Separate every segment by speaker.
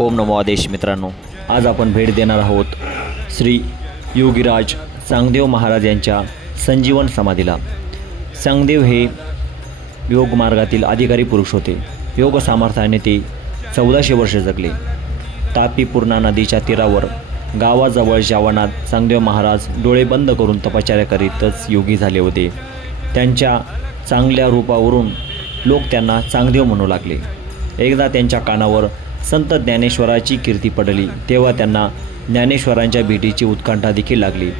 Speaker 1: ओम नमो आदेश मित्रांनो. आज आपण भेट देणार आहोत श्री योगीराज चांगदेव महाराज यांच्या संजीवन समाधीला. चांगदेव हे योग मार्गातील अधिकारी पुरुष होते. योग सामर्थ्याने ते चौदाशे वर्षे जगले. तापी पूर्णा नदीच्या तीरावर गावाजवळच्या जावनात चांगदेव महाराज डोळे बंद करून तपश्चर्या करीतच योगी झाले होते. त्यांच्या चांगल्या रूपावरून लोक त्यांना चांगदेव म्हणू लागले. एकदा त्यांच्या कानावर संत ज्ञानेश्वराची कीर्ती पडली तेव्हा त्यांना ज्ञानेश्वरांच्या भेटीची उत्कंठा देखील लागली.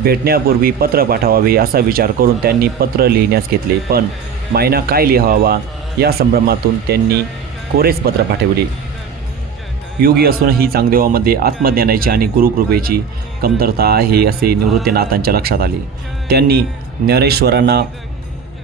Speaker 1: भेटण्यापूर्वी पत्र पाठवावे असा विचार करून त्यांनी पत्र लिहिण्यास घेतले पण मायना काय लिहावा या संभ्रमातून त्यांनी कोरेच पत्र पाठवले. योगी असूनही चांगदेवामध्ये आत्मज्ञानाची आणि गुरुकृपेची कमतरता आहे असे निवृत्तीनाथांच्या लक्षात आले. त्यांनी ज्ञानेश्वरांना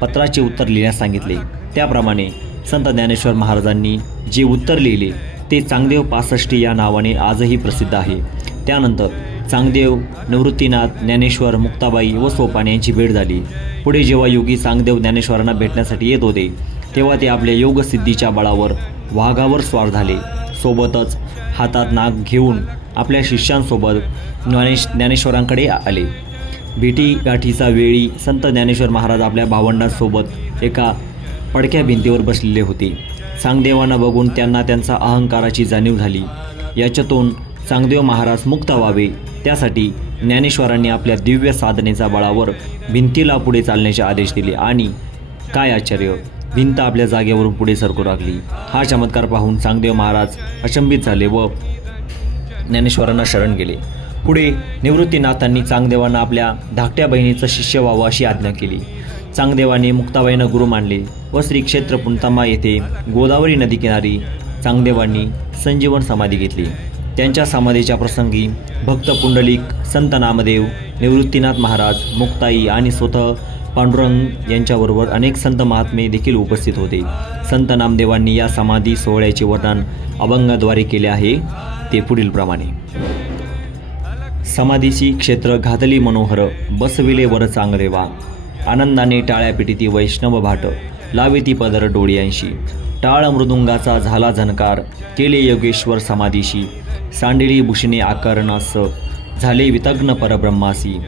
Speaker 1: पत्राचे उत्तर लिहिण्यास सांगितले. त्याप्रमाणे संत ज्ञानेश्वर महाराजांनी जे उत्तर लिहिले ते चांगदेव पासष्टी या नावाने आजही प्रसिद्ध आहे. त्यानंतर चांगदेव निवृत्तीनाथ ज्ञानेश्वर मुक्ताबाई व सोपान यांची भेट झाली. पुढे जेव्हा योगी चांगदेव ज्ञानेश्वरांना भेटण्यासाठी येत होते तेव्हा ते आपल्या योगसिद्धीच्या बळावर वाघावर स्वार झाले. सोबतच हातात नाग घेऊन आपल्या शिष्यांसोबत ज्ञानेश ज्ञानेश्वरांकडे आले. भेटी गाठीचा वेळी संत ज्ञानेश्वर महाराज आपल्या भावंडांसोबत एका पडक्या भिंतीवर बसलेले होते. चांगदेवांना बघून त्यांना त्यांचा अहंकाराची जाणीव झाली. याच्यातून चांगदेव महाराज मुक्त व्हावे. त्यासाठी ज्ञानेश्वरांनी आपल्या दिव्य साधनेचा बळावर भिंतीला पुढे चालण्याचे आदेश दिले आणि काय आश्चर्य भिंत आपल्या जागेवरून पुढे सरकू लागली. हा चमत्कार पाहून चांगदेव महाराज अचंबित झाले व ज्ञानेश्वरांना शरण गेले. पुढे निवृत्तीनाथांनी चांगदेवांना आपल्या धाकट्या बहिणीचं शिष्य व्हावं अशी आज्ञा केली. चांगदेवाने मुक्ताबाईंना गुरु मानले व श्री क्षेत्र पुंतामा येथे गोदावरी नदीकिनारी चांगदेवांनी संजीवन समाधी घेतली. त्यांच्या समाधीच्या प्रसंगी भक्त पुंडलिक संत नामदेव निवृत्तीनाथ महाराज मुक्ताई आणि स्वतः पांडुरंग यांच्याबरोबर अनेक संत महात्मे देखील उपस्थित होते. संत नामदेवांनी या समाधी सोहळ्याचे वर्णन अभंगाद्वारे केले आहे ते पुढील प्रमाणे. समाधीची क्षेत्र घातली मनोहर बसविले वर चांगदेवा. आनंदाने टाळ्या पिटीती वैष्णव भाट. लाविती पदर डोळ्यांशी. टाळ मृदुंगाचा झाला झनकार केले योगेश्वर समाधीशी. सांडिली भूषणे आकरणास. झाले वितग्न परब्रह्मासी.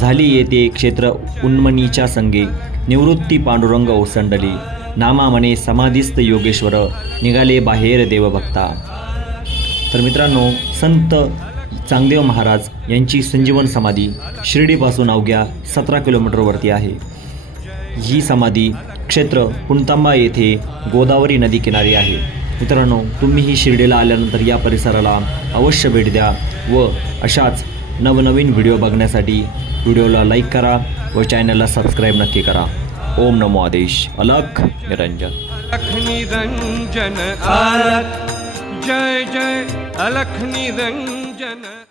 Speaker 1: झाली येते क्षेत्र उन्मनीच्या संगे. निवृत्ती पांडुरंग ओसंडली. नामा म्हणे समाधीस्थ योगेश्वर. निघाले बाहेर देवभक्ता. तर मित्रांनो संत चांगदेव महाराज यांची संजीवन समाधी शिर्डीपासून अवघ्या सतरा किलोमीटरवरती आहे. ही समाधी क्षेत्र पुणतांबा येथे गोदावरी नदी किनारी आहे. मित्रांनो तुम्हीही शिर्डीला आल्यानंतर या परिसराला अवश्य भेट द्या व अशाच नवनवीन व्हिडिओ बघण्यासाठी व्हिडिओला लाईक करा व चॅनलला सबस्क्राईब नक्की करा. ओम नमो आदेश. अलख निरंजन.
Speaker 2: निरंजन जय जय. अलख निरंजन. ಮಾಡಿಯನ